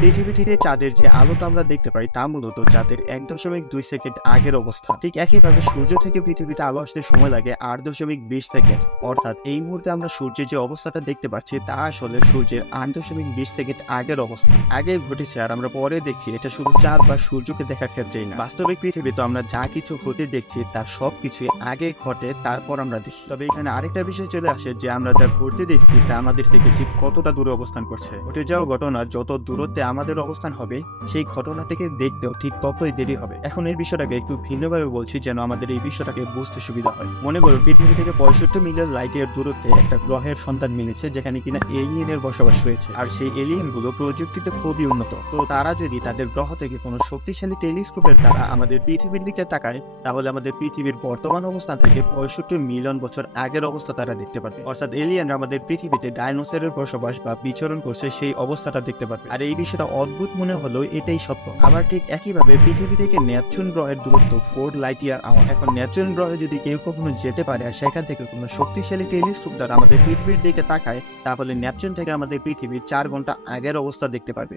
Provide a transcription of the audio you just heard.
পৃথিবী থেকে চাঁদের যে আলোটা আমরা দেখতে পাই তা মূলত চাঁদের ১.২ সেকেন্ড আগের অবস্থা। ঠিক একইভাবে সূর্য থেকে পৃথিবীতে আলো আসতে সময় লাগে ৮.২০ সেকেন্ড। অর্থাৎ এই মুহূর্তে আমরা সূর্যের যে অবস্থাটা দেখতে পাচ্ছি তা আসলে সূর্যের ৮.২০ সেকেন্ড আগের অবস্থা। আগে ঘটেছে আর আমরা পরে দেখছি, এটা শুধু চাঁদ বা সূর্যকে দেখার ক্ষেত্রেই না। বাস্তবিক পৃথিবীতে আমরা যা কিছু হতে দেখছি তার সবকিছু আগে ঘটে, তারপর আমরা দেখি। তবে এখানে আরেকটা বিষয় চলে আসে যে আমরা যা ঘটতে দেখছি তা আমাদের থেকে ঠিক কতটা দূরে অবস্থান করছে। ঘটে যাওয়া ঘটনা যত দূরত্বে আমাদের অবস্থান হবে, সেই ঘটনাটিকে দেখতেও ঠিক ততই দেরি হবে। এখন এই বিষয়টাকে একটু ভিন্নভাবে বলছি যেন আমাদের এই বিষয়টাকে বুঝতে সুবিধা হয়। মনে করো পৃথিবী থেকে 65 মিলিয়ন লাইট ইয়ার দূরত্বে একটা গ্রহের সন্তান মিলেছে যেখানে কিনা এলিয়েনের বসবাস রয়েছে। আর সেই এলিয়েন গুলো প্রযুক্তিতে খুবই উন্নত। তো তারা যদি তাদের গ্রহ থেকে কোনো শক্তিশালী টেলিস্কোপের দ্বারা আমাদের পৃথিবীর দিকে তাকায়, তাহলে আমাদের পৃথিবীর বর্তমান অবস্থান থেকে 65 মিলিয়ন বছর আগের অবস্থা তারা দেখতে পাবে। অর্থাৎ এলিয়েনরা আমাদের পৃথিবীতে ডাইনোসরের বসবাস বা বিচরণ করছে সেই অবস্থাটা দেখতে পাবে। আর এই বিষয়টা অদ্ভুত মনে হলেও এটাই সত্য। আবার ঠিক একইভাবে পৃথিবী থেকে নেপচুন গ্রহের দূরত্ব 4 লাইট ইয়ার আওয়ার। এখন নেপচুন গ্রহে যদি কেউ কখনো যেতে পারে আর সেখান থেকে কোনো শক্তিশালী টেলিস্কোপ দ্বারা আমাদের পৃথিবীর দিকে তাকায়, তাহলে নেপচুন থেকে আমাদের পৃথিবীর 4 ঘন্টা আগের অবস্থা দেখতে পাবে।